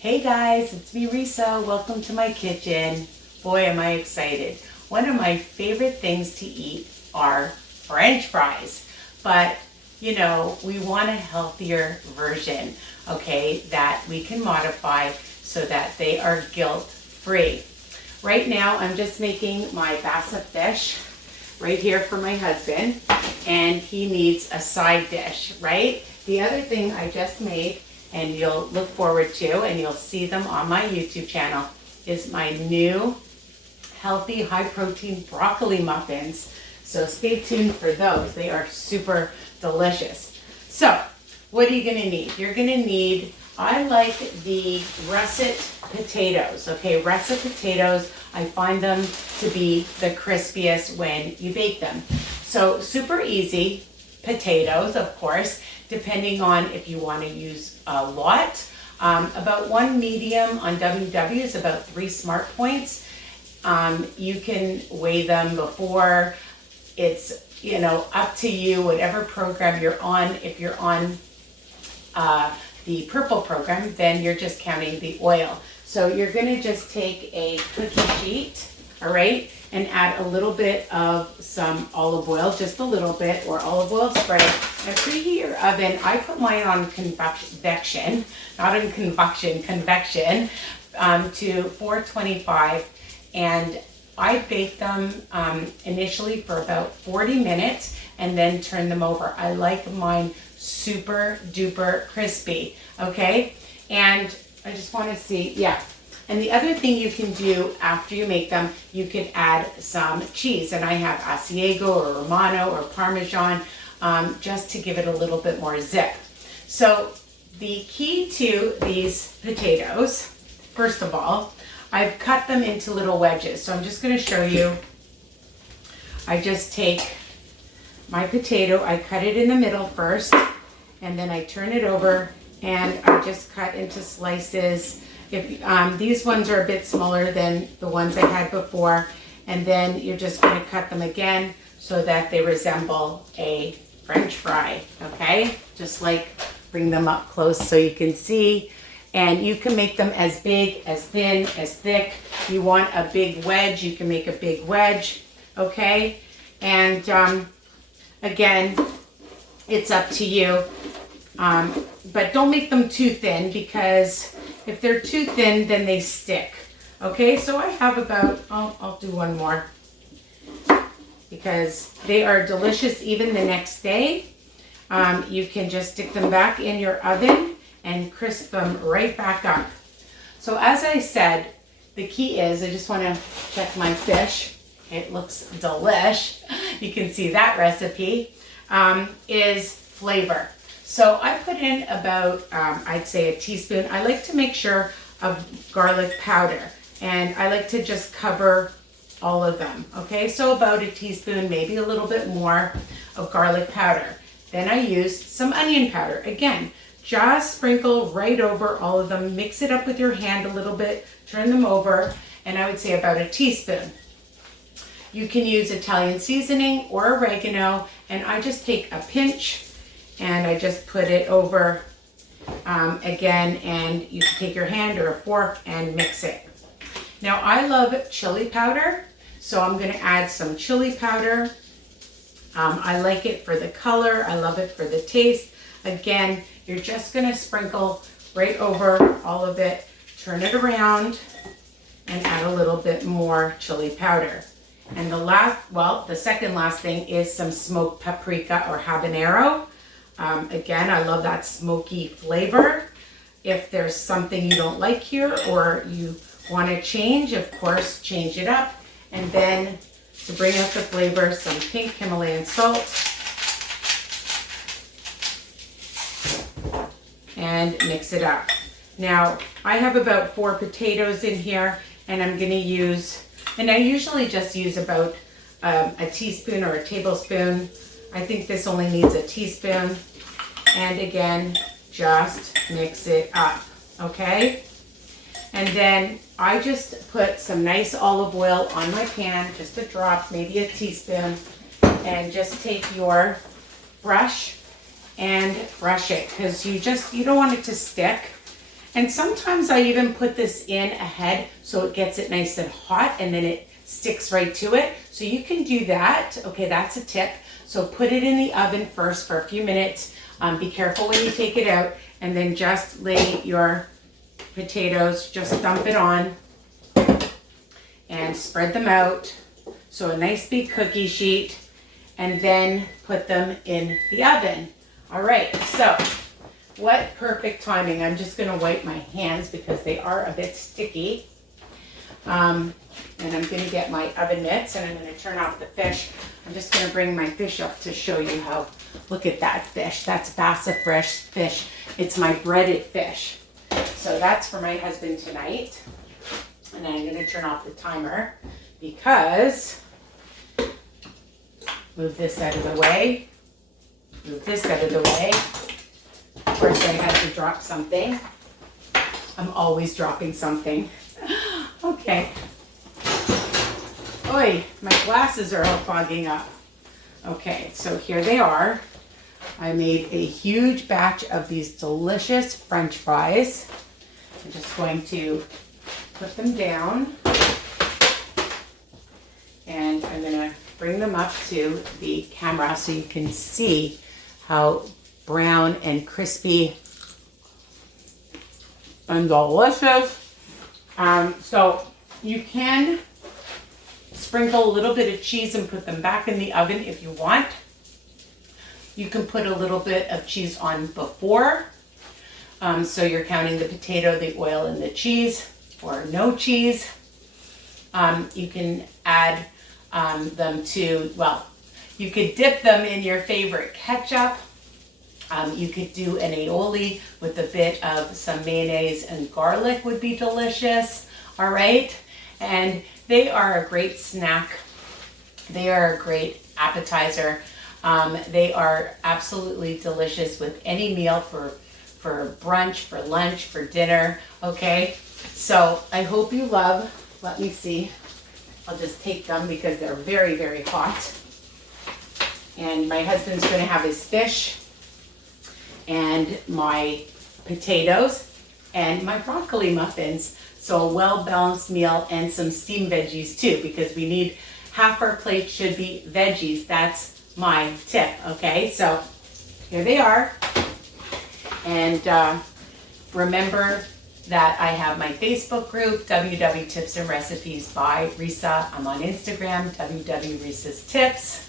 Hey guys, it's me Risa. Welcome to my kitchen. Boy, am I excited. One of my favorite things to eat are French fries. But, you know, we want a healthier version, okay, that we can modify so that they are guilt-free. Right now, I'm just making my basa fish right here for my husband, and he needs a side dish, right? The other thing I just made, and you'll look forward to, and you'll see them on my YouTube channel, is my new healthy high protein broccoli muffins. So stay tuned for those. They are super delicious. So what are you gonna need? You're gonna need, I like the russet potatoes, okay? Russet potatoes, I find them to be the crispiest when you bake them. So super easy potatoes, of course, depending on if you want to use a lot. About one medium on WW is about 3 smart points. You can weigh them before. It's, you know, up to you, whatever program you're on. If you're on the purple program, then you're just counting the oil. So you're gonna just take a cookie sheet, all right, and add a little bit of some olive oil, just a little bit, or olive oil spray, and preheat your oven. I put mine on convection, not in convection, to 425, and I bake them initially for about 40 minutes and then turn them over. I like mine super duper crispy, okay? And I just want to see, yeah. And the other thing you can do after you make them, you can add some cheese. And I have Asiago or Romano or Parmesan, just to give it a little bit more zip. So the key to these potatoes, first of all, I've cut them into little wedges. So I'm just going to show you. I just take my potato, I cut it in the middle first, and then I turn it over and I just cut into slices. If these ones are a bit smaller than the ones I had before, and then you're just going to cut them again so that they resemble a French fry, okay? Just like bring them up close so you can see. And you can make them as big, as thin, as thick. You want a big wedge, you can make a big wedge, okay? And again, it's up to you. But don't make them too thin, because if they're too thin, then they stick. Okay, so I have about, I'll do one more, because they are delicious even the next day. You can just stick them back in your oven and crisp them right back up. So as I said, the key is, I just want to check my fish. It looks delish. You can see that recipe, is flavor. So I put in about, I'd say a teaspoon. I like to make sure of garlic powder, and I like to just cover all of them, okay? So about a teaspoon, maybe a little bit more of garlic powder. Then I use some onion powder. Again, just sprinkle right over all of them. Mix it up with your hand a little bit, turn them over, and I would say about a teaspoon. You can use Italian seasoning or oregano, and I just take a pinch and I just put it over again, and you can take your hand or a fork and mix it. Now I love chili powder, so I'm gonna add some chili powder. I like it for the color, I love it for the taste. Again, you're just gonna sprinkle right over all of it, turn it around, and add a little bit more chili powder. And the second last thing is some smoked paprika or habanero. Again, I love that smoky flavor. If there's something you don't like here or you want to change, of course, change it up. And then to bring out the flavor, some pink Himalayan salt. And mix it up. Now, I have about 4 potatoes in here, and I'm going to use, and I usually just use about a teaspoon or a tablespoon. I think this only needs a teaspoon. And again, just mix it up, okay? And then I just put some nice olive oil on my pan, just a drop, maybe a teaspoon, and just take your brush and brush it, because you don't want it to stick. And sometimes I even put this in ahead so it gets it nice and hot and then it sticks right to it. So you can do that. Okay, that's a tip. So put it in the oven first for a few minutes. Be careful when you take it out, and then just lay your potatoes, just dump it on and spread them out. So a nice big cookie sheet, and then put them in the oven. All right, so what perfect timing. I'm just gonna wipe my hands because they are a bit sticky. And I'm gonna get my oven mitts and I'm gonna turn off the fish. I'm just gonna bring my fish up to show you how, look at that fish. That's Bassa fresh fish. It's my breaded fish. So that's for my husband tonight. And then I'm gonna turn off the timer because, move this out of the way. Move this out of the way. Of course, I had to drop something. I'm always dropping something. Okay. Oi, my glasses are all fogging up. Okay, so here they are. I made a huge batch of these delicious French fries. I'm just going to put them down. And I'm gonna bring them up to the camera so you can see how brown and crispy and delicious. So you can sprinkle a little bit of cheese and put them back in the oven if you want. You can put a little bit of cheese on before. So you're counting the potato, the oil, and the cheese, or no cheese. You can add them to, well, you could dip them in your favorite ketchup. You could do an aioli with a bit of some mayonnaise and garlic would be delicious. All right. And they are a great snack. They are a great appetizer. They are absolutely delicious with any meal for brunch, for lunch, for dinner. Okay. So I hope you love, let me see. I'll just take them because they're very, very hot. And my husband's going to have his fish and my potatoes and my broccoli muffins. So a well-balanced meal and some steamed veggies too, because we need half our plate should be veggies. That's my tip, okay? So here they are. And remember that I have my Facebook group, WW Tips and Recipes by Risa. I'm on Instagram, WW Risa's Tips.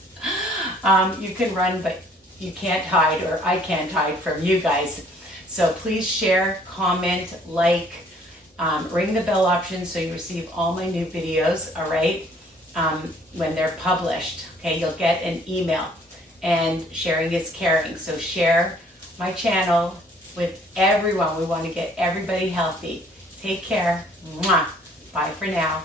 You can run, but you can't hide, or I can't hide from you guys. So please share, comment, like, ring the bell option so you receive all my new videos, all right, when they're published. Okay, you'll get an email, and sharing is caring. So share my channel with everyone. We want to get everybody healthy. Take care. Mwah. Bye for now.